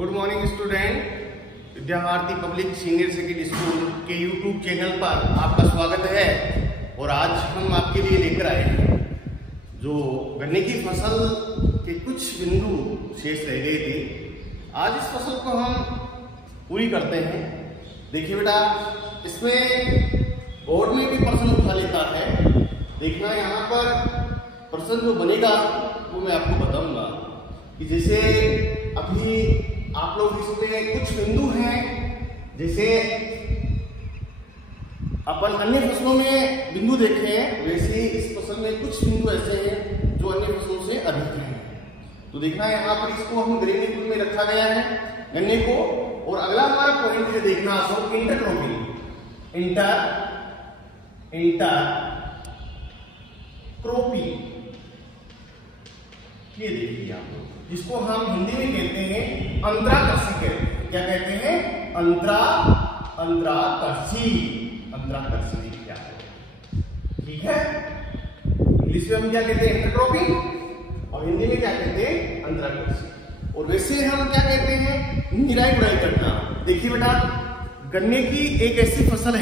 Good morning student. Vidya Bharati public senior secondary school के YouTube channel पर आपका स्वागत है। और आज हम आपके लिए लेकर आए हैं जो गन्ने की फसल के कुछ बिंदु शेष रह गए थे। आज इस फसल को हम पूरी करते हैं। देखिए बेटा, इसमें बोर्ड में भी प्रश्न उठा लेता है। देखना यहाँ पर प्रश्न जो बनेगा वो मैं आपको बताऊंगा कि जैसे अभी आप लोग इसमें कुछ बिंदु हैं, जैसे अपन अन्य फसलों में बिंदु देखे हैं, वैसे ही इस फसल में कुछ बिंदु ऐसे हैं जो अन्य फसलों से अधिक हैं। तो देखना यहाँ पर इसको हम ग्रेनी टूल में रखा गया है गन्ने को। और अगला हमारा पॉइंट है देखना आपको इंटरक्रॉपिंग, इंटरक्रॉपिंग। ये देखिए आप लोग, जिसको हम हिंदी में कहते हैं अंतराकृषि कहते हैं। क्या कहते हैं? अंतराकृषि क्या है? ठीक है। इंग्लिश में हम क्या कहते हैं? इंटरक्रॉपिंग। और हिंदी में क्या कहते हैं? अंतराकृषि। और वैसे हम क्या कहते हैं? निराई गुड़ाई करना। देखिए बेटा, गन्ने की एक ऐसी फसल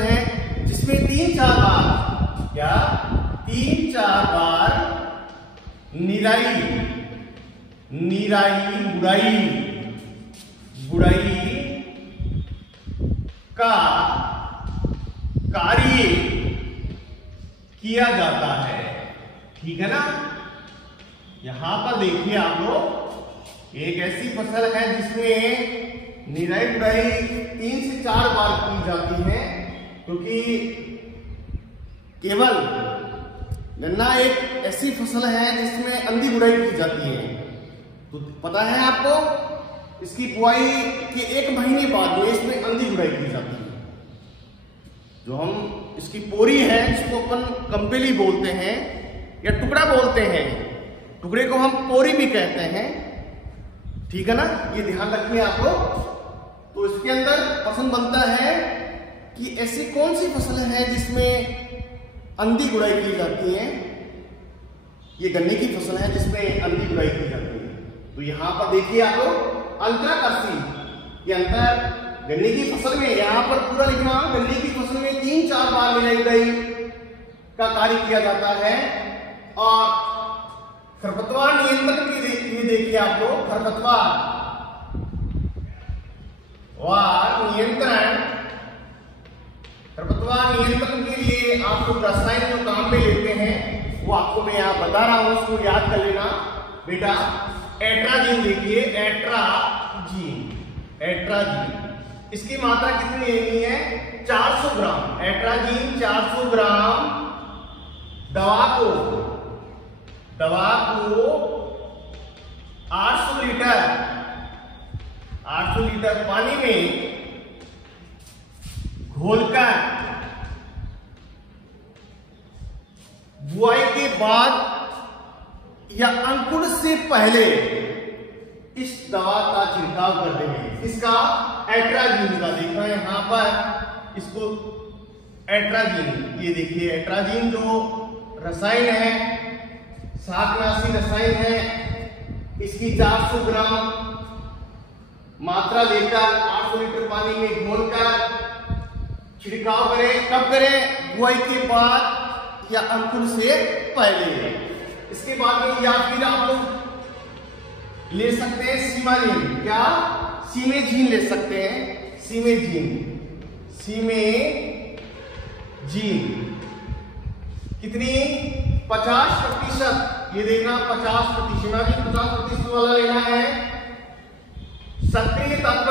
है जिसमें 3-4 बार निराई गुड़ाई का कार्य किया जाता है। ठीक है ना। यहां पर देखिए आप लोग, एक ऐसी फसल है जिसमें निराई गुड़ाई 3 से 4 बार की जाती है, क्योंकि केवल गन्ना एक ऐसी फसल है जिसमें अंधी गुड़ाई की जाती है। तो पता है आपको, इसकी बुआई के 1 महीने बाद में इसमें अंधी गुड़ाई की जाती है। जो हम इसकी पोरी है, जिसको अपन कंपेली बोलते हैं या टुकड़ा बोलते हैं, टुकड़े को हम पोरी भी कहते हैं। ठीक है ना, ये ध्यान रखिए आप लोग। तो इसके अंदर प्रश्न बनता है कि ऐसी कौन सी फसल है जिसमें अंधी गुड़ाई की जाती है। ये गन्ने की फसल है जिसमें अंधी गुड़ाई की जाती है। तो यहां पर देखिए आप लोग, अंतराकृषि, ये अंतर गन्ने की फसल में, यहां पर पूरा लिखना, गन्ने की फसल में 3-4 बार निराई गुड़ाई का कार्य किया जाता है। और खरपतवार नियंत्रण के लिए देखिए आप लोग, खरपतवार नियंत्रण के लिए आप लोग रसायन जो काम में लेते हैं वो आपको मैं यहाँ बता रहा हूं, उसको याद कर लेना बेटा। एट्राजीन देखिए, एट्राजीन इसकी मात्रा कितनी लेनी है? 400 ग्राम एट्राजीन। 400 ग्राम दवा को 800 लीटर पानी में घोलकर बुआई के बाद या अंकुर से पहले इस दवा का छिड़काव कर देंगे। इसका एट्राजीन का देखना यहां पर, इसको एट्राजीन, ये देखिए एट्राजीन जो रसायन है, शाकनाशी रसायन है, इसकी 400 ग्राम मात्रा लेकर 800 लीटर पानी में घोलकर छिड़काव करें। कब करें? बुआई के बाद या अंकुर से पहले। इसके बाद में या फिर आप लोग ले सकते हैं सीमाजीन। क्या? सीमेजीन ले सकते हैं, सीमेजीन। कितनी? 50%। ये देखना 50%, 50% वाला लेना है। सक्रिय तत्व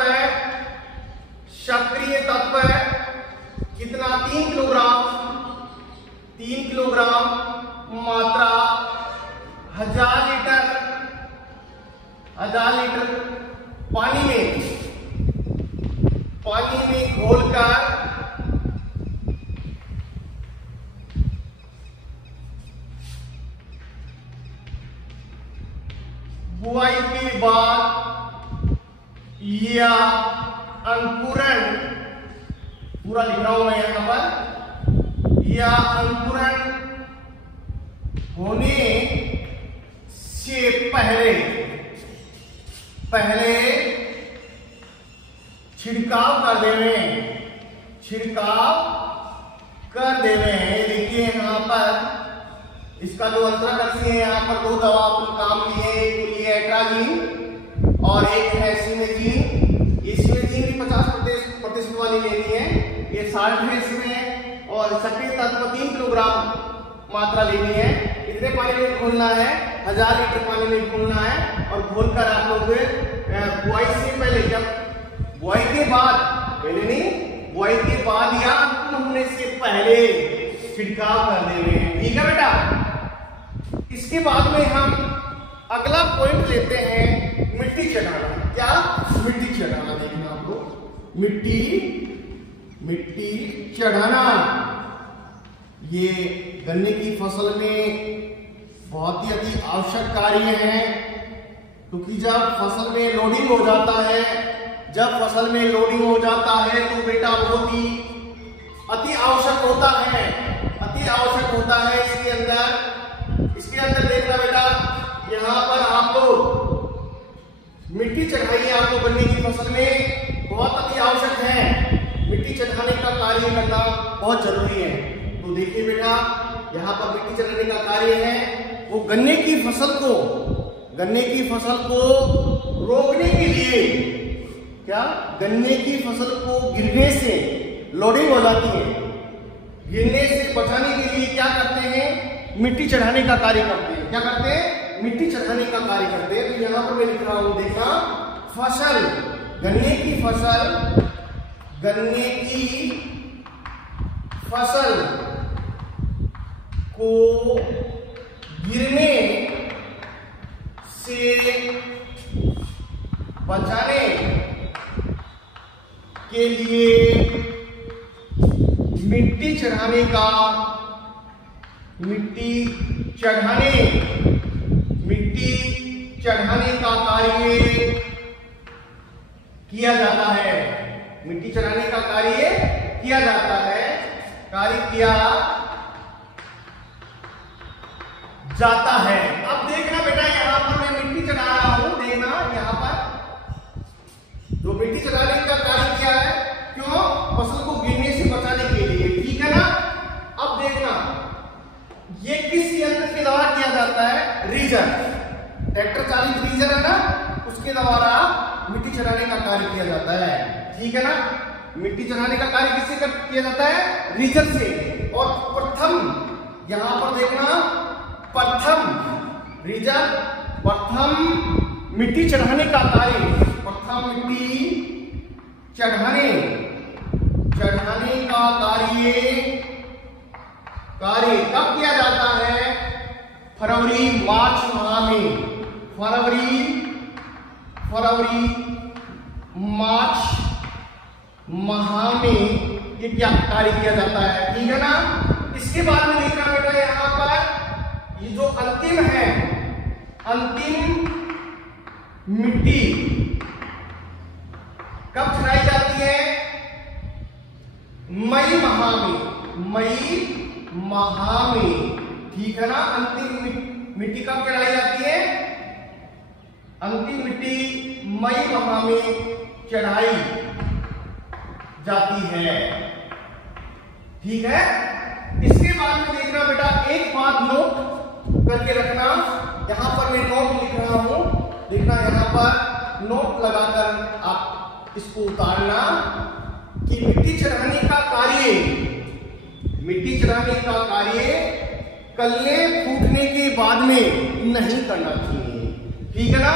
है कितना? 3 किलोग्राम मात्रा 1000 लीटर पानी में घोलकर बुआई के बाद या अंकुरण, पूरा लिख रहा हूं मैं यहां पर, या अंकुरण होने से पहले पहले छिड़काव कर देवे, छिड़काव कर देवे हैं। देखिए यहाँ पर इसका जो अंतराकर्षी है, यहाँ पर दो दवा अपन काम लिए, एक तो लिए एट्राजीन और एक है सिमेजीन। ये सिमेजीन भी 50% वाली लेनी है, ये 60 है इसमें, और सक्रिय तत्व 3 किलोग्राम मात्रा लेनी है। इतने पानी में घोलना है, 1000 लीटर पानी में घोलना है और घोलकर आप लोग बुआई से पहले, जब बुआई के बाद, पहले नहीं, बुआई के बाद या अंकुरण होने से पहले छिड़काव कर देंगे। ठीक है बेटा। इसके बाद में हम अगला पॉइंट लेते हैं मिट्टी चढ़ाना। क्या? मिट्टी चढ़ाना। देखना आप लोग, मिट्टी चढ़ाना ये गन्ने की फसल में बहुत ही अति आवश्यक कार्य है, क्योंकि जब फसल में लोडिंग हो जाता है, जब फसल में लोडिंग हो जाता है तो बेटा बहुत ही अति आवश्यक होता है, अति आवश्यक होता है। इसके अंदर देखना बेटा, यहाँ पर आप लोग मिट्टी चढ़ाइए, आपको गन्ने की फसल में बहुत अति आवश्यक है। मिट्टी चढ़ाने का कार्य करना बहुत जरूरी है। तो देखिए बेटा, यहाँ पर मिट्टी चढ़ाने का कार्य है, वो गन्ने की फसल को रोकने के लिए, क्या, गन्ने की फसल को गिरने से, लोडिंग हो जाती है, गिरने से बचाने के लिए क्या करते हैं? मिट्टी चढ़ाने का कार्य करते हैं। क्या करते हैं? मिट्टी चढ़ाने का कार्य करते हैं। तो यहाँ पर मैं लिख रहा हूं, देखना, फसल, गन्ने की फसल को गिरने से बचाने के लिए मिट्टी चढ़ाने का कार्य किया जाता है। मिट्टी चढ़ाने का कार्य किया जाता है, कार्य किया जाता है। अब देखना बेटा, यहां पर मैं मिट्टी चढ़ा रहा हूं, देखना यहां पर जो मिट्टी चढ़ाने का कार्य किया है, क्यों? फसल को गिरने से बचाने के लिए। ठीक है ना। अब देखना, ये किस यंत्र के द्वारा किया जाता है? रीजर, ट्रैक्टर चालित रीजर है ना, उसके द्वारा मिट्टी चढ़ाने का कार्य किया जाता है। ठीक है ना। मिट्टी चढ़ाने का कार्य किससे किया जाता है? रीजर से। और प्रथम, यहां पर देखना, प्रथम मिट्टी चढ़ाने का कार्य, प्रथम मिट्टी चढ़ाने का कार्य कब किया जाता है? फरवरी मार्च माह में, फरवरी मार्च माह में ये क्या कार्य किया जाता है। ठीक है ना। इसके बाद में देखना बेटा, यहां पर ये जो अंतिम है, अंतिम मिट्टी कब चढ़ाई जाती है? मई माह में। ठीक है ना। अंतिम मिट्टी कब चढ़ाई जाती है? अंतिम मिट्टी मई माह में चढ़ाई जाती है। ठीक है। इसके बाद में देखना बेटा, एक बात नोट करके रखना, यहां पर मैं नोट लिख रहा हूं, देखना यहां पर नोट लगाकर आप इसको उतारना कि मिट्टी चढ़ाने का कार्य कल्ले फूटने के बाद में नहीं करना चाहिए। ठीक है ना।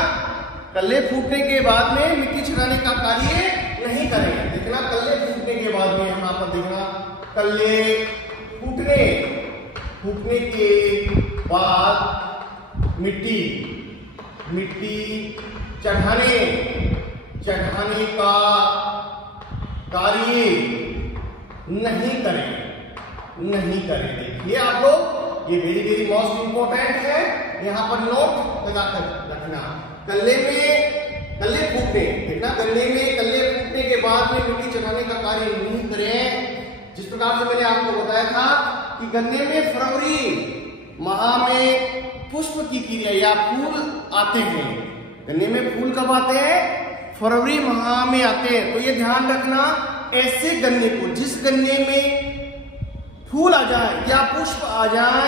कल्ले फूटने के बाद में मिट्टी चढ़ाने का कार्य नहीं करें। देखना, कल्ले फूटने के बाद में, यहां पर देखना, कल्ले फूटने के बाद मिट्टी चढ़ाने का कार्य नहीं करें। देखिए आप लोग, ये वेरी मोस्ट इंपॉर्टेंट है, यहां पर नोट लगाकर रखना। कल्ले फूटने, देखना, कल्ले फूटने के बाद में मिट्टी चढ़ाने का कार्य नहीं करें। जिस प्रकार से मैंने आपको बताया था कि गन्ने में फरवरी माह में पुष्प की क्रिया या फूल आते हैं, गन्ने में फूल कब आते हैं? फरवरी माह में आते हैं। तो ये ध्यान रखना, ऐसे गन्ने को, जिस गन्ने में फूल आ जाए या पुष्प आ जाए,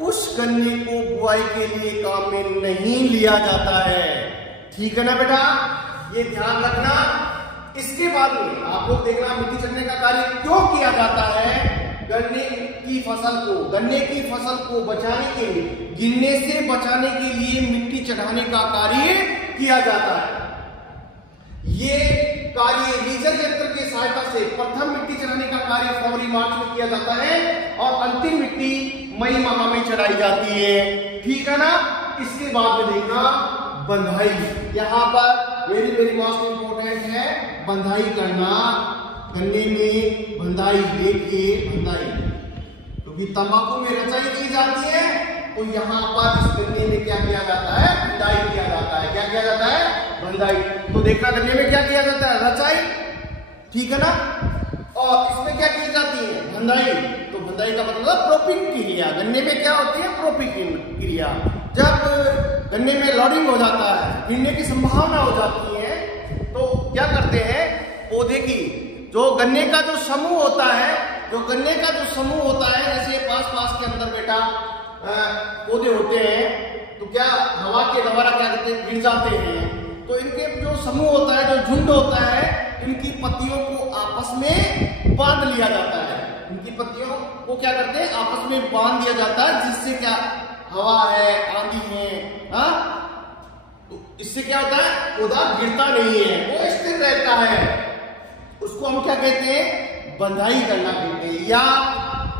उस गन्ने को बुआई के लिए काम में नहीं लिया जाता है। ठीक है ना बेटा, ये ध्यान रखना। इसके बाद में आप लोग देखना मिट्टी चढ़ने का कार्य क्यों किया जाता है। गन्ने की फसल को बचाने के लिए, गिरने से बचाने के लिए मिट्टी चढ़ाने का कार्य किया जाता है। ये कार्य रीजर यंत्र की सहायता से प्रथम मिट्टी चढ़ाने का कार्य फरवरी मार्च में किया जाता है और अंतिम मिट्टी मई माह में चढ़ाई जाती है। ठीक है ना। इसके बाद में देखना बंधाई। यहाँ पर वेरी वेरी मोस्ट इंपोर्टेंट है बंधाई करना। गन्ने में बंधाई, देखिए बंधाई, क्योंकि तंबाकू में रचाई की जाती है, तो यहाँ पर इस गन्ने में क्या किया जाता है? बंधाई किया जाता है। क्या किया जाता है? बंधाई। तो देखना गन्ने में क्या किया जाता है? रचाई। ठीक है ना। और इसमें क्या की जाती है? बंधाई। तो बंधाई का मतलब प्रोपिंग क्रिया। गन्ने में क्या होती है? प्रोपिंग क्रिया। जब गन्ने में लोडिंग हो जाता है, गिरने की संभावना हो जाती है, तो क्या करते हैं? पौधे की जो गन्ने का जो समूह होता है, जैसे पास के अंदर बेटा पौधे होते हैं, तो क्या हवा के द्वारा क्या करते हैं? गिर जाते हैं। तो इनके जो समूह होता है, जो झुंड होता है, इनकी पत्तियों को आपस में बांध लिया जाता है। इनकी पत्तियों को क्या करते हैं? आपस में बांध दिया जाता है, जिससे क्या हवा है, आंधी है, हाँ, तो इससे क्या होता है? पौधा गिरता नहीं है, वो स्थिर रहता है। उसको हम क्या कहते हैं? बंधाई करना कहते हैं, या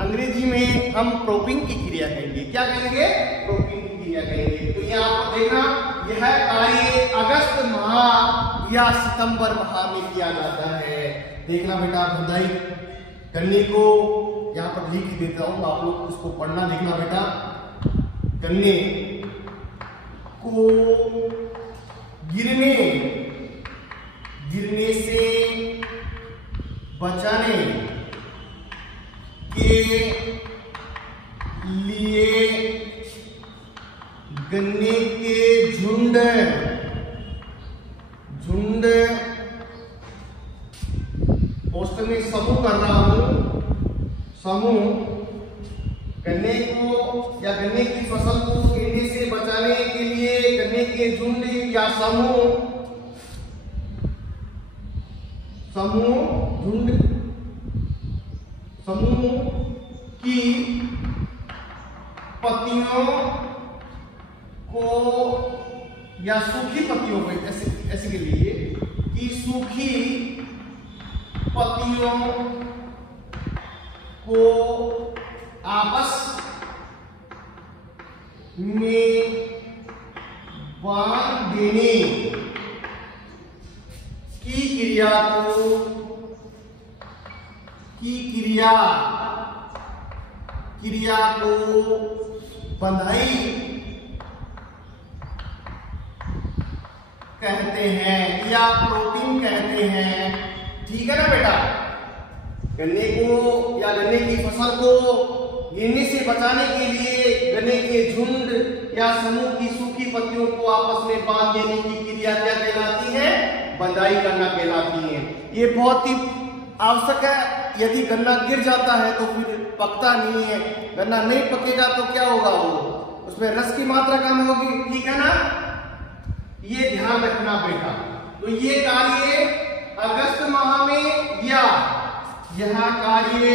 अंग्रेजी में हम प्रोपिंग की क्रिया कहेंगे। क्या कहेंगे? प्रोपिंग की क्रिया कहेंगे। तो यहाँ पर देखना, यह कार्य अगस्त माह या सितंबर माह में किया जाता है। देखना बेटा, बंधाई गन्ने को यहाँ पर लिख देता हूं, आप लोग उसको पढ़ना। देखना बेटा, गन्ने को गिरने से बचाने के लिए गन्ने के झुंड पोस्ट में समूह कर रहा हूं। समूह गन्ने को या गन्ने की फसल को गिरने से बचाने के लिए गन्ने के झुंड या समूह की पत्तियों को या सूखी पत्तियों को, ऐसे के लिए कि सूखी पत्तियों को आपस में बांध देने की क्रिया को बंधाई कहते हैं या प्रोपिंग कहते हैं। ठीक है ना बेटा। गन्ने को या गन्ने की फसल को गिरने से बचाने के लिए गन्ने के झुंड या समूह की सूखी पत्तियों को आपस में बांध देने की क्रिया क्या कहलाती है? बंधाई करना कहलाती है। ये बहुत ही आवश्यक है। यदि गन्ना गिर जाता है तो फिर पकता नहीं है। गन्ना नहीं पकेगा तो क्या होगा? वो उसमें रस की मात्रा कम होगी। ठीक है ना। ये ध्यान रखना बेटा। तो ये कार्य अगस्त माह में, या यह कार्य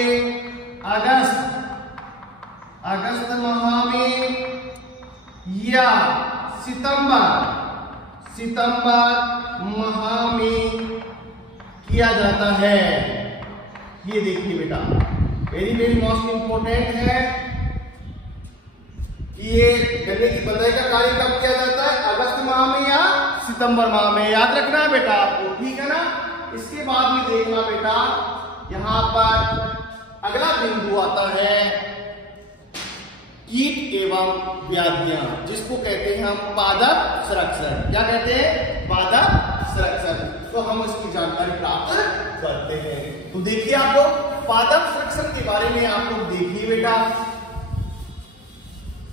अगस्त माह में या सितंबर माह में किया जाता है। ये देखिए बेटा, वेरी वेरी मोस्ट इंपोर्टेंट है कि ये गन्ने की बंधाई का कार्य कब किया जाता है? अगस्त माह में या सितंबर माह में। याद रखना है बेटा आपको। ठीक है ना। इसके बाद में देखना बेटा, यहां पर अगला बिंदु आता है कीट एवं व्याधियां, जिसको कहते हैं हम पादप संरक्षण। क्या कहते हैं? पादप संरक्षण। तो हम इसकी जानकारी प्राप्त करते हैं। तो देखिए आप लोग पादप संरक्षण के बारे में आप लोग देखिए बेटा।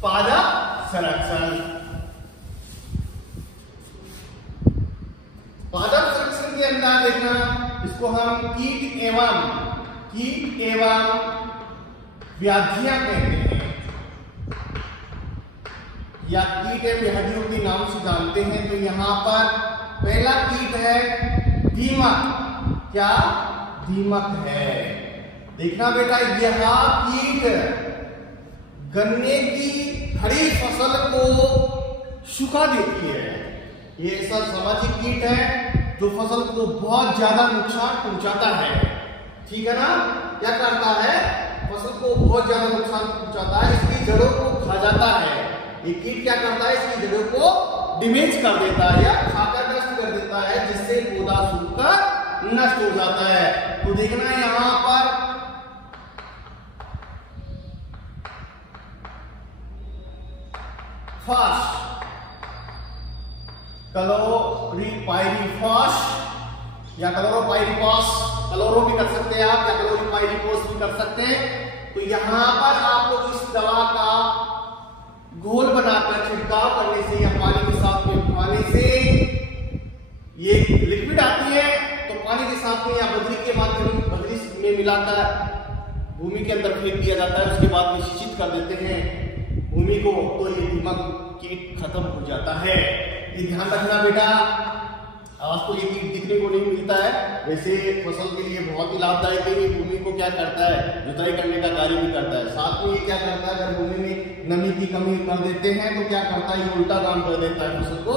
पादप संरक्षण, अंदर देखना, इसको हम कीट एवं व्याधियां कहते हैं, या कीट एवं व्याधियों के नाम से जानते हैं। तो यहाँ पर पहला कीट है दीमक। क्या? दीमक है। देखना बेटा, यह कीट गन्ने की खड़ी फसल को सुखा देती है। ये ऐसा सामाजिक कीट है जो फसल को बहुत ज्यादा नुकसान पहुंचाता है। ठीक है ना? क्या करता है? फसल को बहुत ज्यादा नुकसान पहुंचाता है, इसकी जड़ों को खा जाता है। ये कीट क्या करता है? इसकी जड़ों को डैमेज कर देता है या खाकर नष्ट कर देता है, जिससे पौधा सूखकर नष्ट हो जाता है। तो देखना यहां पर फास्ट क्लोरोपाइरीफॉस या क्लोरोपाइरीफॉस, क्लोरो भी कर सकते हैं आप, या क्लोरोपाइरीफॉस भी कर सकते हैं। तो यहां पर आप लोग इस दवा का घोल बनाकर छिड़काव करने से या पानी के साथ में मिलाने से, ये लिक्विड आती है तो पानी के साथ में या बजरी के माध्यम बजरी में मिलाकर भूमि के अंदर फेंक दिया जाता है। उसके बाद में सिंचित कर देते हैं भूमि को, तो ये दीमक कीट खत्म हो जाता है। ये ध्यान रखना बेटा। आज तो ये कीट दिखने को नहीं मिलता है, वैसे फसल के लिए बहुत ही लाभदायक है। ये भूमि को क्या करता है? जुताई करने का कार्य भी करता है। साथ में ये क्या करता है? अगर भूमि में नमी की कमी कर देते हैं तो क्या करता है? ये उल्टा काम कर देता है, फसल को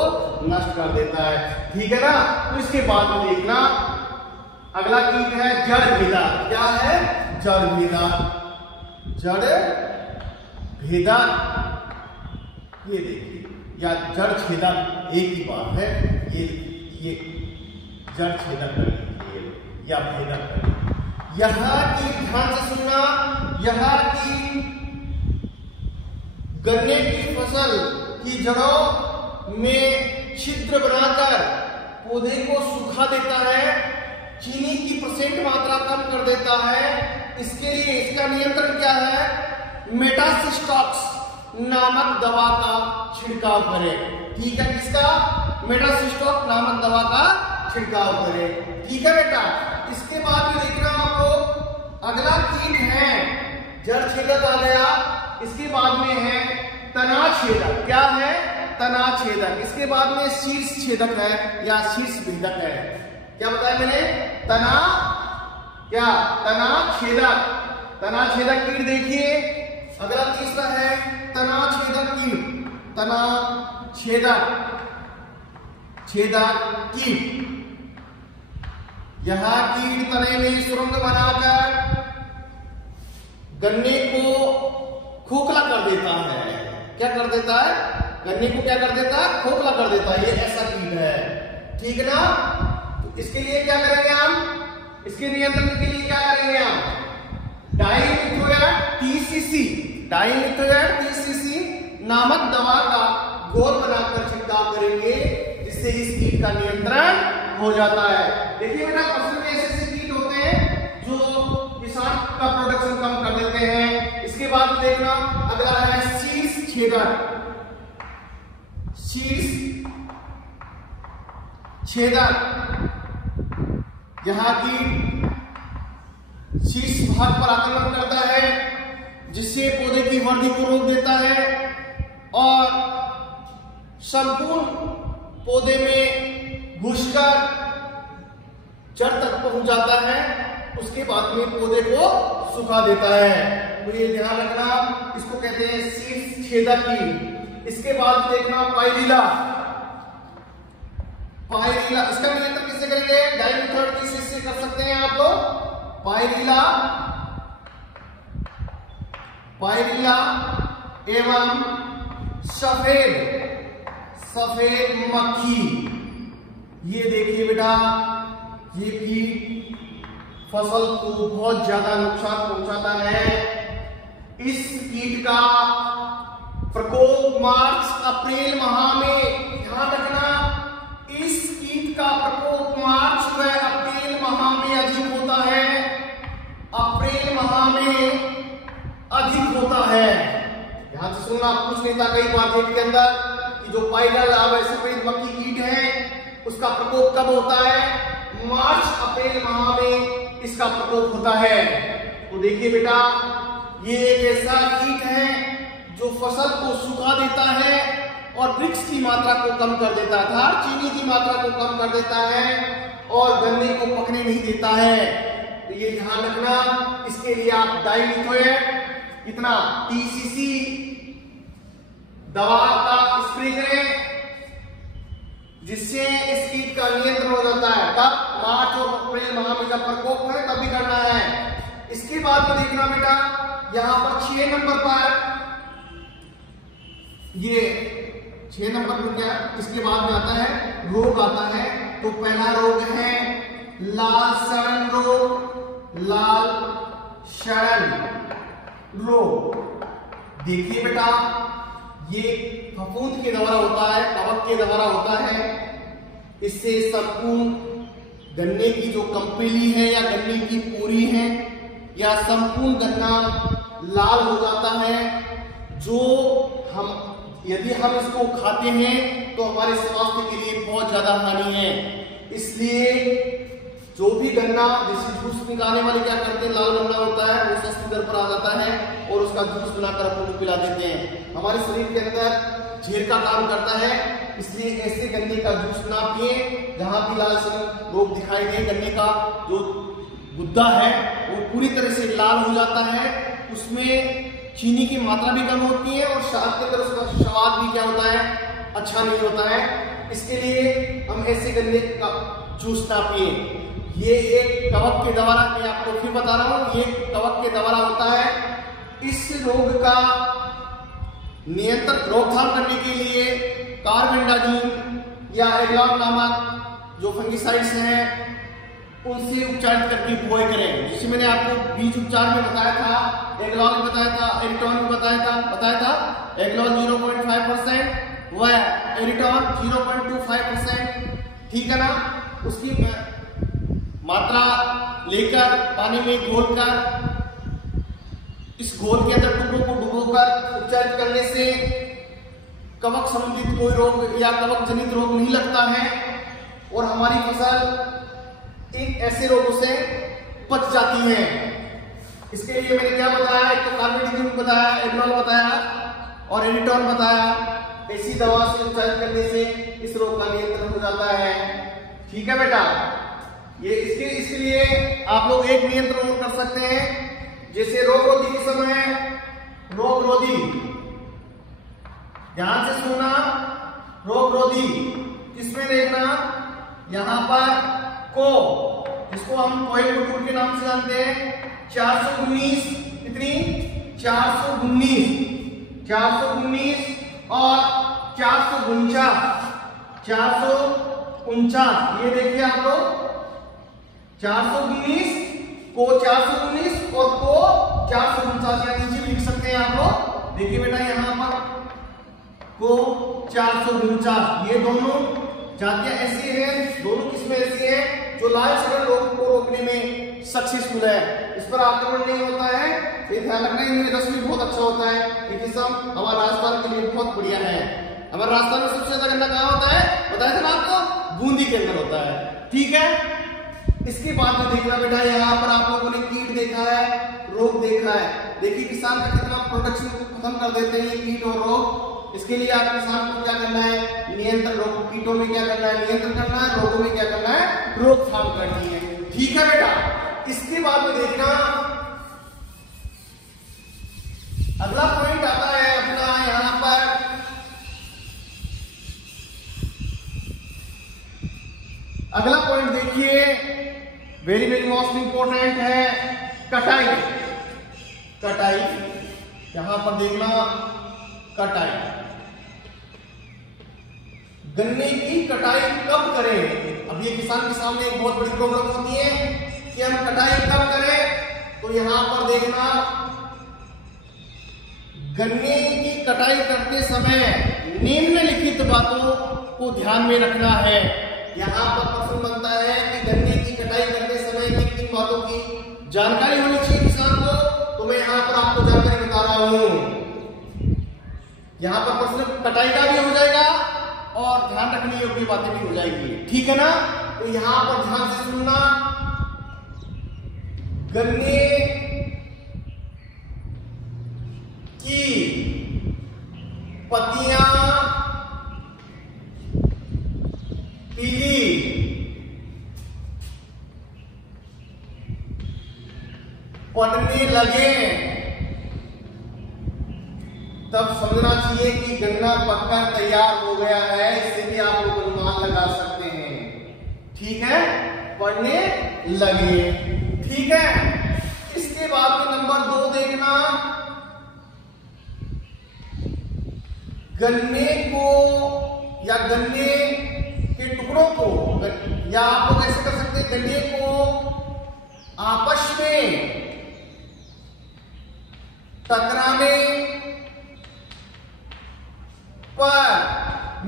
नष्ट कर देता है। ठीक है ना? तो इसके बाद में देखना अगला कीट है जड़ भेदा। क्या है? जड़ भेदा। जड़ भेदा, ये देखिए, या जड़ छेदक एक ही बात है। ये जड़ छेदक कर लीजिए या भेदक कर लीजिए। यहाँ की ध्यान से सुनना, यहाँ की गन्ने की फसल की जड़ों में छिद्र बनाकर पौधे को सुखा देता है, चीनी की % मात्रा कम कर देता है। इसके लिए इसका नियंत्रण क्या है? मेटासिस्टॉक्स नामक दवा का छिड़काव करें। ठीक है? किसका? मेटासिस्टॉक्स नामक दवा का छिड़काव करें। ठीक है बेटा? इसके बाद में देखना आपको अगला कीट है जड़ छेदक आ गया। इसके बाद में है तना छेदक। क्या है? तना छेदक। इसके बाद में शीर्ष छेदक है या शीर्ष भेदक है। क्या बताया मैंने? तना क्या? तना छेदक। तना छेदक कीट देखिए। अगला तीसरा है तना छेदक कीट। तना छेदक कीट। यह कीट तने में सुरंग बनाकर गन्ने को खोखला कर देता है। क्या कर देता है? गन्ने को क्या कर देता है? खोखला कर देता है। ये ऐसा कीट है। ठीक है ना? तो इसके लिए क्या करेंगे हम? इसके नियंत्रण के लिए क्या करेंगे हम? डाइमिथोएट TCC नामक दवा का घोल बनाकर छिड़काव करेंगे, जिससे इस कीट का नियंत्रण हो जाता है। देखिए बेटा, फसल में ऐसे कीट होते हैं जो किसान का प्रोडक्शन कम कर देते हैं। इसके बाद देखना अगला है शीर्ष छेदक। शीर्ष छेदक यहाँ की शीर्ष भाग पर आक्रमण करता है, जिससे पौधे की वृद्धि को रोक देता है और संपूर्ण पौधे में घुसकर जड़ तक पहुंच जाता है। उसके बाद में पौधे को सुखा देता है। तो ये ध्यान रखना, इसको कहते हैं शीर्ष छेदक कीट। इसके बाद देखना पाइरीला। इसका नियंत्रण किससे करेंगे? डाइमिथोएट TCC से कर सकते हैं आप लोग। पाइरीला एवं सफेद मक्खी। ये देखिए बेटा, ये कीट फसल को बहुत ज्यादा नुकसान पहुंचाता है। इस कीट का प्रकोप मार्च अप्रैल माह में, ध्यान रखना, इस कीट का प्रकोप मार्च व अप्रैल माह में अधिक होता है। अप्रैल माह में अधिक होता है। ध्यान से सुनना, पूछ लेता कई बार जेट के अंदर कि जो पाइरीला सफेद मक्खी कीट है उसका प्रकोप कब होता है? मार्च अप्रैल माह में इसका प्रकोप होता है। तो देखिए बेटा, ये एक ऐसा कीट है जो फसल को सुखा देता है और वृक्ष की मात्रा को कम कर देता था, चीनी की मात्रा को कम कर देता है और गन्ने को पकने नहीं देता है। तो ये ध्यान रखना। इसके लिए आप डाइमिथोएट इतना 30 सीसी दवा का स्प्रे करें, जिससे इस कीट का नियंत्रण हो जाता है। तब मार्च और अप्रैल माह में जब प्रकोप है तब भी करना है। इसके बाद में देखना बेटा, यहां पर 6 नंबर पर, ये 6 नंबर पर क्या, इसके बाद में आता है रोग आता है। तो पहला रोग है लाल सड़न रोग। लाल सड़न रोग देखिए बेटा, ये फफूंद के द्वारा होता है, कवक के द्वारा होता है। इससे संपूर्ण गन्ने की जो कंपीली है या गन्ने की पूरी है या संपूर्ण गन्ना लाल हो जाता है, जो यदि हम इसको खाते हैं तो हमारे स्वास्थ्य के लिए बहुत ज्यादा हानि है। इसलिए जो भी गन्ना, जैसे जूस निकालने वाले क्या करते हैं, लाल गन्ना होता है वो सस्ती दर पर आ जाता है और उसका जूस बनाकर अपने को पिला देते हैं। हमारे शरीर के अंदर झेर का काम करता है, इसलिए ऐसे गन्ने का जूस ना पिए जहां भी लाल सड़न रोग दिखाई दे। गन्ने का जो गुद्दा है वो पूरी तरह से लाल हो जाता है, उसमें चीनी की मात्रा भी कम होती है और साथ के अंदर उसका स्वाद भी क्या होता है, अच्छा नहीं होता है। इसके लिए हम ऐसे गन्ने का जूस ना पिए। ये एक कवक के द्वारा, मैं आपको फिर बता रहा हूं, ये कवक के द्वारा होता है। इस रोग का नियंत्रण, रोकथाम करने के लिए कार्बेंडाजिम या एग्लॉन नामक जो फंगिसाइड्स हैं उनसे उपचारित करके बुआई करें। जिससे मैंने आपको बीज उपचार में बताया था, एग्लॉन में बताया था, एरिटॉन में बताया था। एग्लॉन 0.5% व एरिटॉन 0.25%, ठीक है ना। उसकी मात्रा लेकर पानी में घोलकर, इस घोल के अंदर टुकड़ों को डुबोकर उपचारित करने से कवक संबंधित कोई रोग या कवक जनित रोग नहीं लगता है और हमारी फसल एक ऐसे रोगों से बच जाती है। इसके लिए मैंने क्या बताया, एक तो कार्बेंडाजिम बताया, एग्लॉन बताया और एरिटॉन बताया। ऐसी दवा से उपचारित करने से इस रोग का नियंत्रण हो जाता है, ठीक है बेटा। ये इसके लिए आप लोग एक नियंत्रण कर सकते हैं, जैसे रोग रोधी के समय, रोग रोधी, ध्यान से सुनना, रोग रोधी इसमें देखना, यहां पर को, जिसको हम कोयल बुटुल के नाम से जानते हैं, 419, कितनी 419 और 449, ये देखिए आप लोग, 419 को 419 और को 449, या नीचे लिख सकते हैं आप लोग। देखिए बेटा, यहां पर को 449, ये दोनों जातियां ऐसी हैं, दोनों किस्में ऐसी हैं जो लाल सड़न रोग को रोकने में सक्सेसफुल है। इस पर आक्रमण नहीं होता है, ये ध्यान रखना। इनमें रस भी बहुत अच्छा होता है। ये किस्म हमारे राजस्थान के लिए बहुत बढ़िया है। हमारे राजस्थान में सबसे ज्यादा गन्ना कहाँ होता है, बताया था ना आपको, बूंदी के अंदर होता है, ठीक है। इसके बाद में देखना बेटा, यहाँ पर आप लोगों ने कीट देखा है, रोग देखा है। देखिए किसान का कितना प्रोडक्शन को खत्म कर देते हैं ये कीट और रोग। इसके लिए आप किसान को क्या करना है, नियंत्रण, रोग कीटों में क्या करना है, नियंत्रण करना है, रोगों में क्या करना है, रोकथाम करनी है, ठीक है बेटा। इसके बाद में देखना अगला पॉइंट आता है अपना, यहां पर अगला पॉइंट देखिए, वेरी वेरी मोस्ट इंपॉर्टेंट है, कटाई। कटाई, यहां पर देखना, कटाई, गन्ने की कटाई कब करें। अब ये किसान के सामने एक बहुत बड़ी प्रॉब्लम होती है कि हम कटाई कब करें। तो यहां पर देखना, गन्ने की कटाई करते समय निम्नलिखित बातों को ध्यान में रखना है। यहां पर प्रश्न बनता है कि गन्ने की कटाई करते समय किन बातों की जानकारी होनी चाहिए किसान को, तो मैं यहां पर आपको जानकारी बता रहा हूं। यहां पर प्रश्न कटाई का भी हो जाएगा और ध्यान रखने योग्य बातें भी हो जाएगी, ठीक है ना। तो यहां पर ध्यान से सुनना, गन्ने की पत्तियां पीली पड़ने लगे, तब समझना चाहिए कि गन्ना पककर तैयार हो गया है। इससे भी आप लोग अनुमान लगा सकते हैं। ठीक है, पड़ने लगे। ठीक है, इसके बाद में नंबर 2 देखना, गन्ने को या गन्ने के टुकड़ों को, या आप लोग ऐसे कर सकते हैं, गन्ने को आपस में टकराने पर,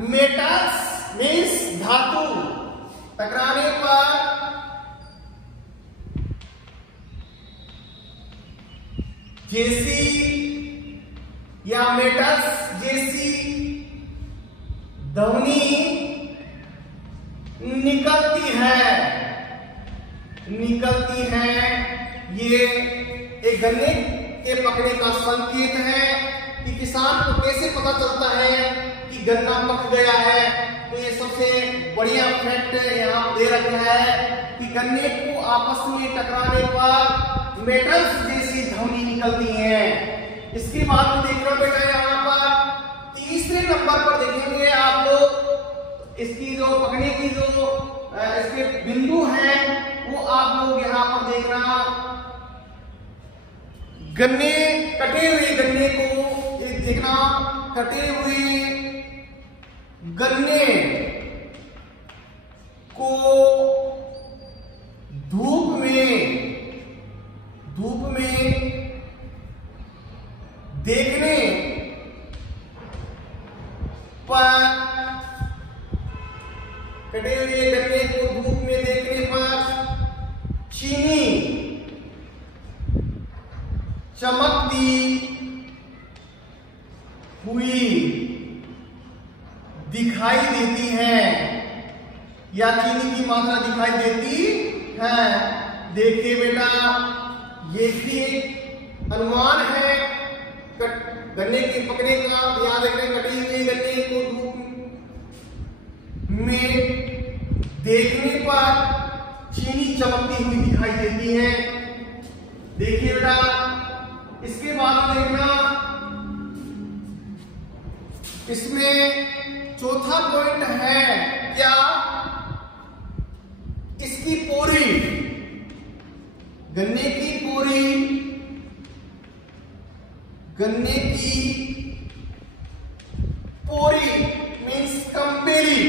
मेटल्स मीन्स धातु, टकराने पर जैसी या मेटल्स जैसी ध्वनि निकलती है। ये एक गन्ने के पकने का संकेत है कि किसान को कैसे पता चलता है कि गन्ना पक गया है। तो ये सबसे बढ़िया फैक्ट यहाँ दे रखा है कि गन्ने को आपस में टकराने पर मेटल्स जैसी ध्वनि निकलती है। इसके बाद में देखना बेटा, यहाँ पर तीसरे नंबर पर देखेंगे आप लोग, इसकी जो पकने की जो इसके बिंदु हैं वो आप लोग यहाँ पर देखना, गन्ने, कटे हुए गन्ने को देखना, कटे हुए गन्ने को धूप में देखने पर, कटे हुए गन्ने को धूप में देखने पर चीनी चमकती हुई दिखाई देती है, या चीनी की मात्रा दिखाई देती है। देखिए बेटा, ये भी अनुमान है गन्ने के पकने का। याद रखें, कटी हुई गन्ने को धूप में देखने पर चीनी चमकती हुई दिखाई देती है। देखिए बेटा, इसके बाद देखना, इसमें चौथा पॉइंट है क्या, इसकी पोरी, गन्ने की पोरी, गन्ने की पोरी मीन्स कंपेली,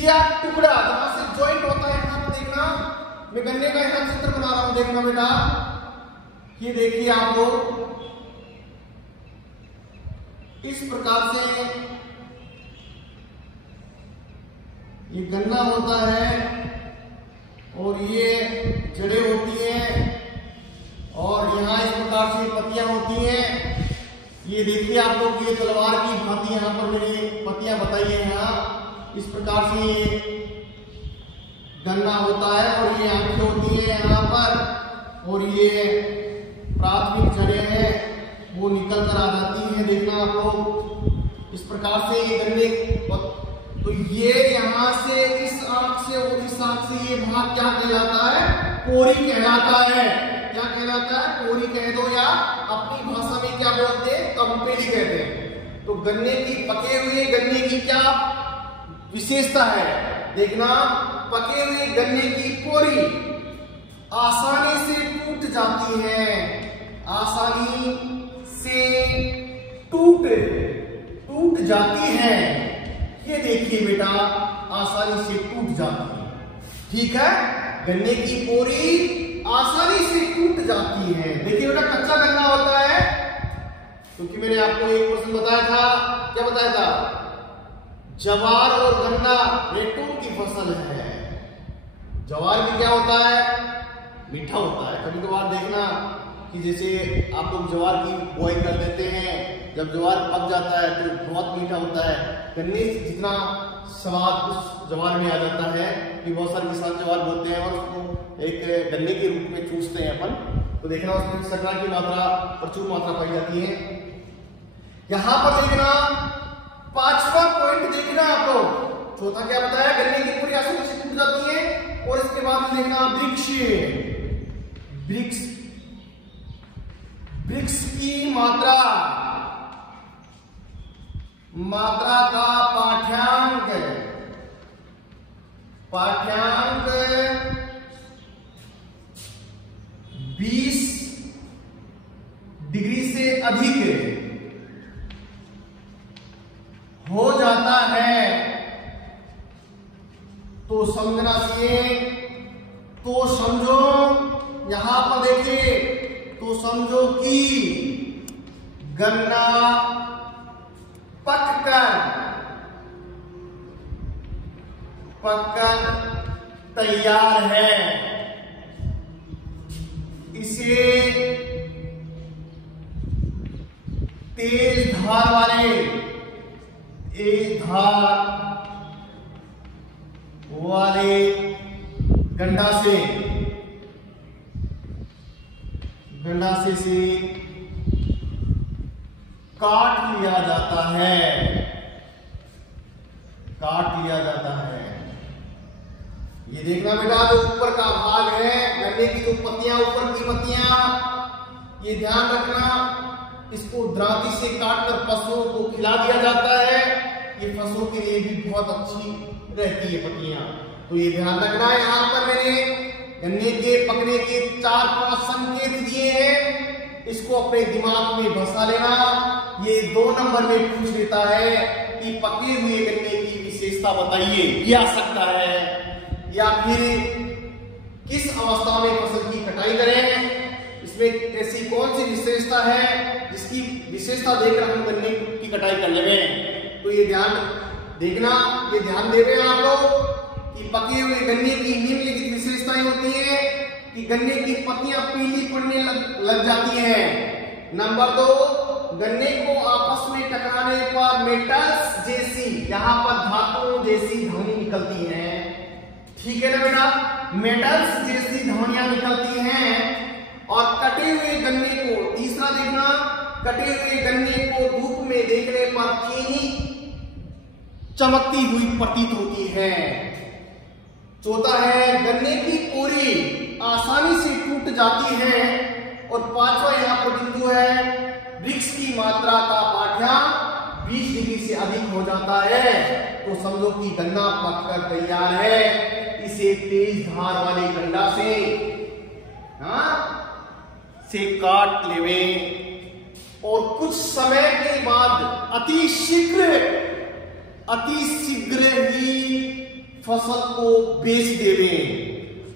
या टुकड़ा जहां से जॉइंट होता है। यहां पर देखना, मैं गन्ने का यहां चित्र बना रहा हूं, देखना बेटा, ये देखिए आप लोग, इस प्रकार से ये गन्ना होता है और ये जड़ें होती हैं, और यहाँ इस प्रकार से पत्तियां होती हैं। ये देखिए आप लोग, ये तलवार की भांति यहाँ पर मैंने पत्तियां बताई है। यहाँ इस प्रकार से ये गन्ना होता है, और ये आंखें होती है यहाँ पर, और ये प्राथमिक जड़ें हैं वो निकल कर आ जाती हैं। देखना आप लोग, इस प्रकार से ये गन्ने, तो ये यहाँ से इस आंख से और इस आंख से ये भाग क्या कहलाता है, पोरी कहलाता है। क्या कहलाता है, पोरी कह दो, या अपनी भाषा में क्या बोलते हैं, कंपेली कहते हैं। तो गन्ने की, पके हुए गन्ने की क्या विशेषता है, देखना, पके हुए गन्ने की पोरी आसानी से टूट जाती है, आसानी से टूट जाती है। ये देखिए बेटा, आसानी से टूट जाती है। ठीक है, गन्ने की पोरी आसानी से टूट जाती है। देखिए बेटा, कच्चा गन्ना होता है, क्योंकि मैंने आपको एक प्रश्न बताया था, क्या बताया था, जवार और गन्ना रेटों की फसल है। जवार भी क्या होता है, मीठा होता है। कभी कभार देखना कि जैसे आप लोग ज्वार की बुआई कर देते हैं, जब ज्वार पक जाता है तो बहुत मीठा होता है, गन्ने से जितना स्वाद उस ज्वार में आ जाता है कि बहुत सारे किसान ज्वार बोते हैं और उसको एक गन्ने के रूप में चूसते हैं अपन, तो देखना उसमें शर्करा की मात्रा प्रचुर मात्रा पाई जाती है। यहां पर देखना 5वां पॉइंट देखना आप लोग, चौथा क्या बताया, गन्ने की पूरी आसानी से टूट जाती है। और इसके बाद देखना वृक्ष की मात्रा का पाठ्यांक 20 डिग्री से अधिक हो जाता है तो समझना चाहिए, तो समझो यहां पर देखिए, तो समझो कि गन्ना पककर तैयार है। इसे तेज धार वाले गंडा से काट लिया जाता है। ये देखना बेटा, जो ऊपर का भाग है गन्ने की, जो पत्तियां ऊपर की पत्तियां, ये ध्यान रखना, इसको दरांती से काटकर पशुओं को खिला दिया जाता है। ये पशुओं के लिए भी बहुत अच्छी रहती है पत्तियां, तो ये ध्यान रखना है। यहाँ पर मैंने गन्ने के पकने के 4-5 संकेत दिए हैं, इसको अपने दिमाग में बसा लेना। ये 2 नंबर में पूछ लेता है कि पके हुए गन्ने की विशेषता बताइए, ये आ सकता है, या फिर किस अवस्था में फसल की कटाई करें, इसमें ऐसी कौन सी विशेषता है जिसकी विशेषता देखकर हम गन्ने की कटाई कर लेंगे। तो ये ध्यान देखना, ये ध्यान दे रहे हैं आप लोग कि पके हुए गन्ने की निम्नलिखित विशेषताएं होती है कि गन्ने की पत्तियां पीली पड़ने लग जाती हैं। नंबर 2, गन्ने को आपस में टकराने पर मेटल्स जैसी, यहाँ पर धातुओं जैसी ध्वनि निकलती है। ठीक है ना बेटा, मेटल्स जैसी ध्वनियां निकलती हैं। और कटे हुए गन्ने को, तीसरा देखना, कटे हुए गन्ने को धूप में देखने पर चीनी चमकती हुई प्रतीत होती है। चौथा है, गन्ने की पूरी आसानी से टूट जाती है। और 5वां यहाँ पर बिंदु है, वृक्ष की मात्रा का पाठ्यांक 20 डिग्री से अधिक हो जाता है तो समझो कि गन्ना पककर तैयार है। इसे तेज धार वाले गंडा से काट लेवे और कुछ समय के बाद अति शीघ्र ही फसल को बेच देवे,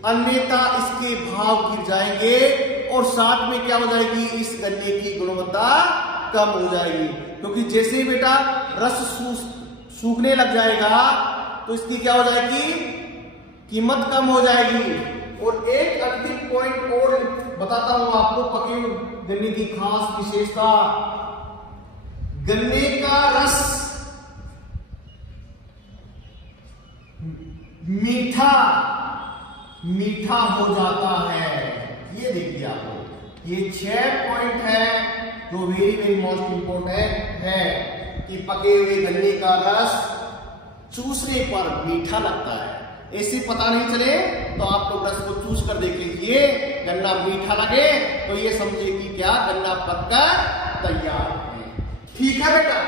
अन्यथा इसके भाव गिर जाएंगे और साथ में क्या हो जाएगी, इस गन्ने की गुणवत्ता कम हो जाएगी। क्योंकि जैसे ही बेटा रस सूखने लग जाएगा तो इसकी क्या हो जाएगी, कीमत कम हो जाएगी। और एक अंतिम पॉइंट और बताता हूं आपको, पके गन्ने की खास विशेषता, गन्ने का रस मीठा हो जाता है। ये देखिए आप, ये 6 पॉइंट है जो वेरी मोस्ट इंपोर्टेंट है कि पके हुए गन्ने का रस चूसने पर मीठा लगता है। ऐसे पता नहीं चले तो आप लोग रस को चूस कर देख लीजिए, गन्ना मीठा लगे तो ये समझिए कि क्या गन्ना पककर तैयार है। ठीक है बेटा,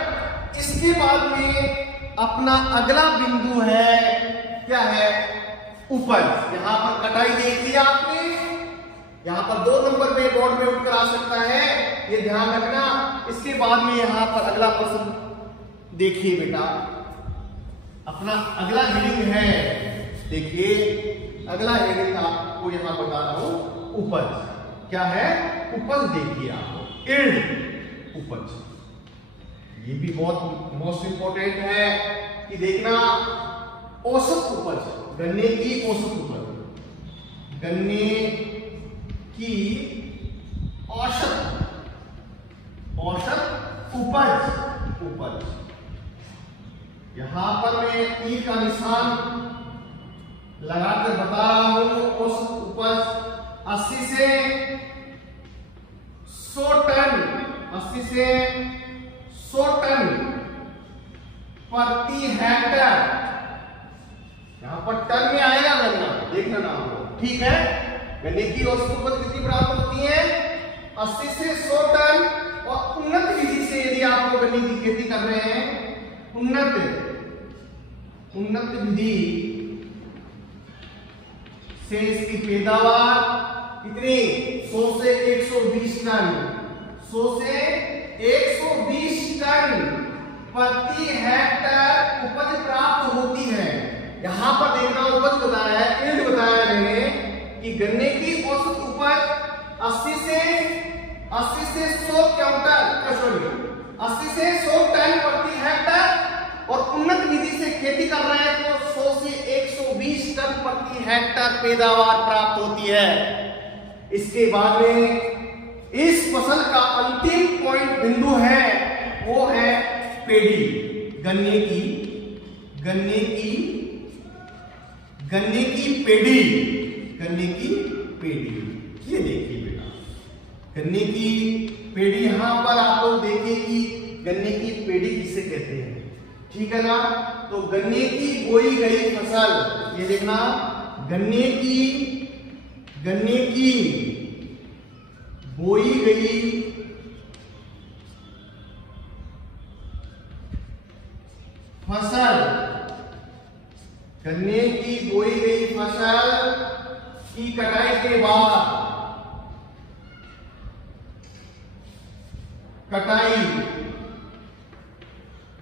इसके बाद में अपना अगला बिंदु है, क्या है, उपज। यहां पर कटाई देख लिया आपने, यहां पर 2 नंबर में बोर्ड में उठकर आ सकता है, ये ध्यान रखना। इसके बाद में यहां पर अगला प्रश्न देखिए बेटा, अपना अगला हेडिंग है, देखिए अगला हेडिंग आपको यहां बता रहा हूं, उपज। क्या है, उपज देखिए आप, यील्ड, उपज। ये भी बहुत मोस्ट इंपोर्टेंट है कि देखना औसत उपज, गन्ने की औसत उपज, गन्ने की औसत उपज। यहां पर मैं ई का निशान लगाकर बता रहा हूं। औसत उपज 80 से 100 टन, 80 से 100 टन प्रति हेक्टर। यहां पर टन में आएगा गन्ना, देखना ना आपको, ठीक है। गन्ने की औसत उपज कितनी प्राप्त होती है? 80 से 100 टन। और उन्नत विधि से यदि आपको गन्ने की खेती कर रहे हैं, उन्नत विधि से इसकी पैदावार कितनी? 100 से 120 टन, 100 से 120 टन प्रति हेक्टर उपज प्राप्त होती है। यहां पर देखना, उपज बताया है, यील्ड बताया है मैंने कि गन्ने की औसत उपज 80 से 100 क्विंटल, सॉरी 80 से 100 टन प्रति हेक्टर। और उन्नत विधि से खेती कर रहे हैं तो 100 से 120 टन प्रति हेक्टर पैदावार प्राप्त होती है। इसके बाद में इस फसल का अंतिम पॉइंट बिंदु है, वो है पेड़ी। गन्ने की पेड़ी। ये देखिए बेटा, गन्ने की पेड़ी। यहां पर आप लोग देखिए कि गन्ने की पेड़ी किसे कहते हैं, ठीक है ना। तो गन्ने की बोई गई फसल, ये देखना, गन्ने की बोई गई फसल, गन्ने की बोई गई फसल की कटाई के बाद,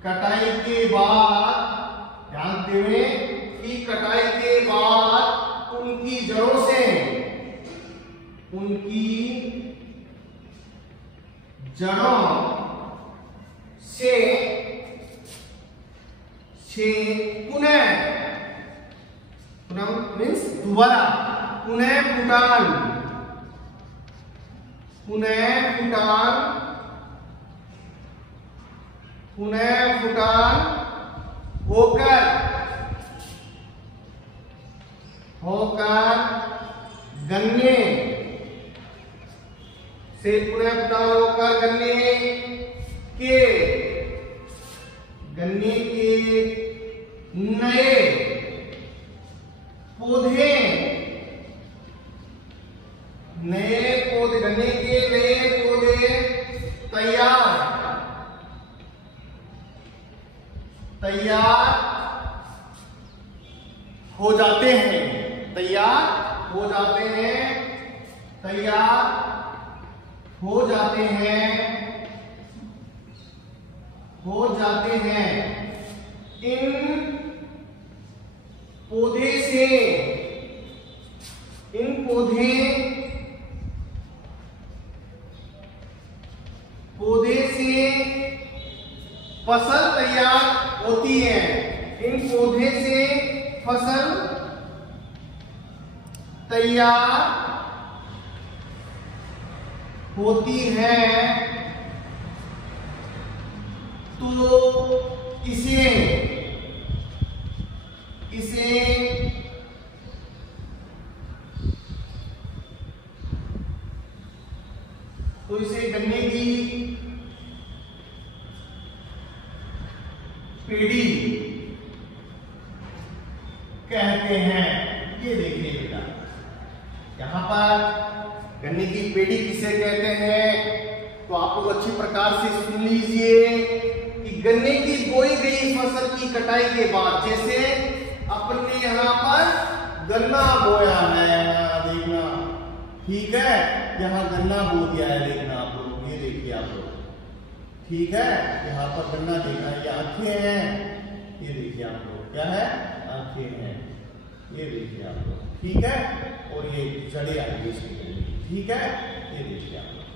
कटाई के बाद ध्यान देवे कि कटाई के बाद उनकी जड़ों से पुनः मीन्स दोबारा पुनः फुटान होकर गन्ने से पुनः फुटान होकर गन्ने के नए पौधे, गन्ने के नए पौधे तैयार हो जाते हैं, इन पौधे से फसल तैयार होती है। इन पौधे से फसल तैयार होती है तो इसे गन्ने की पेड़ी कहते हैं। ये देखिए बेटा, यहां पर गन्ने की पेड़ी किसे कहते हैं तो आप लोग अच्छी प्रकार से सुन लीजिए कि गन्ने की बोई गई फसल की कटाई के बाद, जैसे अपने यहाँ पर गन्ना बोया है, देखना, ठीक है, यहाँ गन्ना बो दिया है, देखना आप लोग, ये देखिए आप लोग, ठीक है, यहाँ पर गन्ना देखना, ये आंखें हैं, ये देखिए आप लोग, क्या है, आंखें हैं, ये देखिए आप लोग, ठीक है, और ये जड़ें आएंगी इसकी, ठीक है, ये देखिए आप लोग,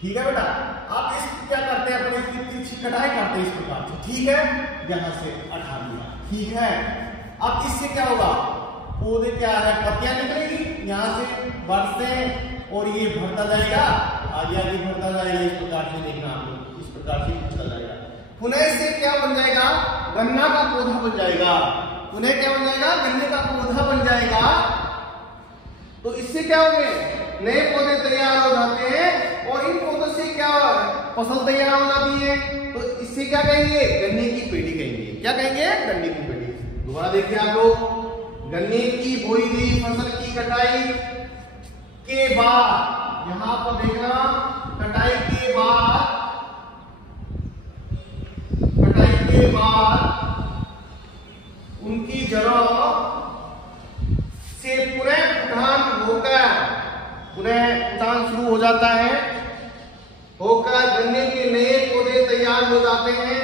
ठीक है बेटा। आप इस क्या करते हैं, अपने इसकी कटाई करते हैं इस प्रकार से, ठीक है, यहाँ से उठा दिया, ठीक है। अब इससे क्या होगा, पौधे क्या है, पत्तियां निकलेगी यहाँ से, बढ़ते और ये भरता जाएगा, आगे आगे भरता जाएगा। इस प्रकार से देखना आप लोग, इस प्रकार से भरता जाएगा। पुनः इससे क्या बन जाएगा, गन्ना का पौधा बन जाएगा। पुनः क्या बन जाएगा, गन्ने का पौधा बन जाएगा। तो इससे क्या होंगे, नए पौधे तैयार हो जाते हैं और इन पौधों से क्या फसल तैयार हो जाती है। तो इससे क्या कहेंगे, गन्ने की पेटी कहेंगे। क्या कहेंगे, गन्ने की पेटी। दोबारा देखिए आप लोग, गन्ने की बोई गई फसल की कटाई के बाद, यहां पर देखना, कटाई के बाद उनकी जड़ों से पुनः उठान होकर, पुनः उठान शुरू हो जाता है, होकर गन्ने के नए पौधे तैयार हो जाते हैं।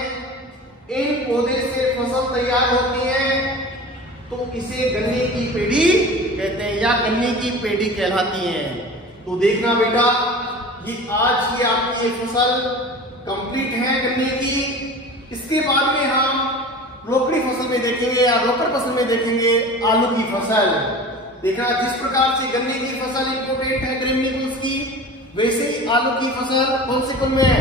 इन पौधे से फसल तैयार होती है, तो इसे गन्ने की पेड़ी कहते हैं या गन्ने की पेड़ी कहलाती है। तो देखना बेटा, ये आज की आपकी ये फसल कंप्लीट है गन्ने की। इसके बाद में हम रोकड़ी फसल में देखेंगे या रोकड़ फसल में देखेंगे आलू की फसल। देखना, जिस प्रकार से गन्ने की फसल इंपोर्टेंट है ग्रेमिनिकल्स की, वैसे ही आलू की फसल कौन से कुल में,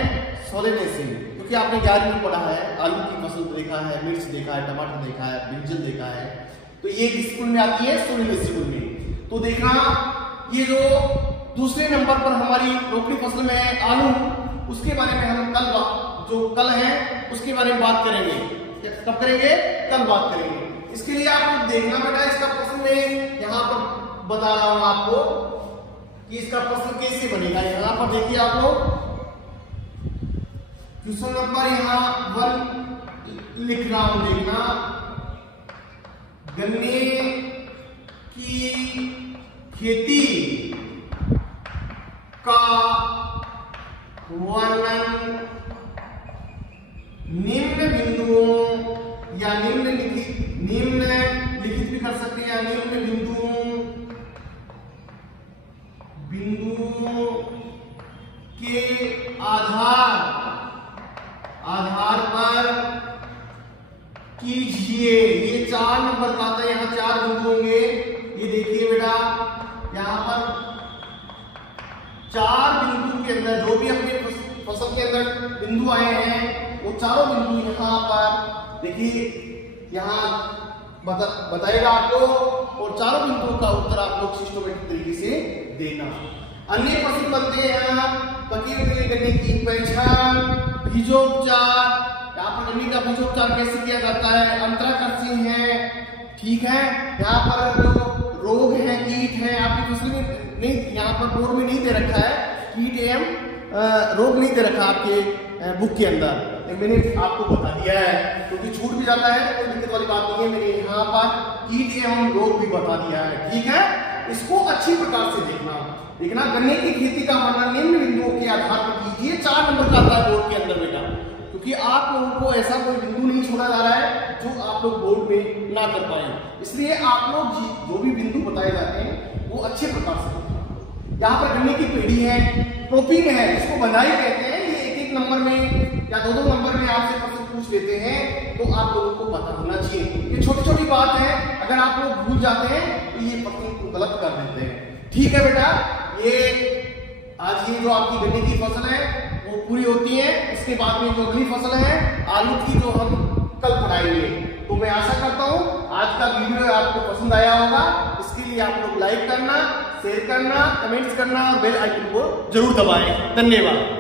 सोलेनेसियम। क्योंकि आपने 11वीं में पढ़ा है, आलू की फसल देखा है, मिर्च देखा है, टमाटर देखा है, ब्रिंजल देखा है, तो ये किस कुल में आती है, सोलेनेसियम में। तो देखना, ये जो दूसरे नंबर पर हमारी रोकड़ी फसल में है आलू, उसके बारे में हम कल है उसके बारे में बात करेंगे। कब करेंगे, कल बात करेंगे। इसके लिए आप देखना बेटा, इसका प्रश्न में यहाँ पर बता रहा हूं आपको कि इसका प्रश्न कैसे बनेगा। यहाँ पर देखिए आप लोग, क्वेश्चन नंबर यहाँ 1 लिख रहा हूं। देखना, गन्ने की खेती का वर्णन निम्न बिंदुओं या निम्नलिखित भी कर सकते हैं, या निम्न बिंदुओं के आधार पर कीजिए। ये 4 नंबर का आता है, यहाँ 4 बिंदु होंगे। ये देखिए बेटा, यहाँ पर 4 बिंदु के अंदर जो भी अपने फसल के अंदर बिंदु आए हैं, वो चारों बिंदु यहाँ पर देखिए, यहाँ बताएगा आपको, और चारों बिंदुओं का उत्तर आप लोग सिस्टमैटिक तरीके से देना। अन्य प्रश्न बनते हैं, पके हुए गन्ने की पहचान, बीजोपचार, यहाँ पर गन्ने का बीजोपचार कैसे किया जाता है, अंतराकृषि है, ठीक है। यहाँ पर जो रोग है, कीट है, आपकी फसल में नहीं, यहाँ पर बोर्ड में नहीं दे रखा है, कीट एवं रोग नहीं दे रखा आपके बुक के अंदर, मैंने आपको बता दिया है। क्योंकि छूट भी जाता है, कोई दिक्कत वाली बात नहीं है। मैंने यहाँ पर कीट एवं रोग भी बता दिया है, ठीक है। इसको अच्छी प्रकार से देखना, गन्ने की खेती का वर्णन निम्न बिंदुओं के आधार पर कीजिए। 4 नंबर का आता है बोर्ड के अंदर बेटा, क्योंकि आप लोगों को ऐसा कोई बिंदु नहीं छोड़ा जा रहा है जो आप लोग बोर्ड में ना कर पाए, इसलिए आप लोग जो भी बिंदु बताए जाते हैं वो अच्छे प्रकार से देखना। यहाँ पर गन्ने की पेड़ी है, टोपिंग है, इसको बंधाई कहते हैं। ये 1-1 नंबर में या 2-2 नंबर में आपसे प्रश्न पूछ लेते हैं, तो आप लोगों को पता होना चाहिए। ये छोटी छोटी बात है, अगर आप लोग भूल जाते हैं तो ये प्रश्न को गलत कर देते हैं, ठीक है बेटा। ये आज की जो आपकी गन्ने की फसल है वो पूरी होती है। इसके बाद में जो अगली फसल है आलू की, जो हम कल पढ़ाएंगे। तो मैं आशा करता हूँ आज का वीडियो आपको पसंद आया होगा। इसके लिए आप लोग लाइक करना, शेयर करना, कमेंट्स करना और बेल आइकन को जरूर दबाएं। धन्यवाद।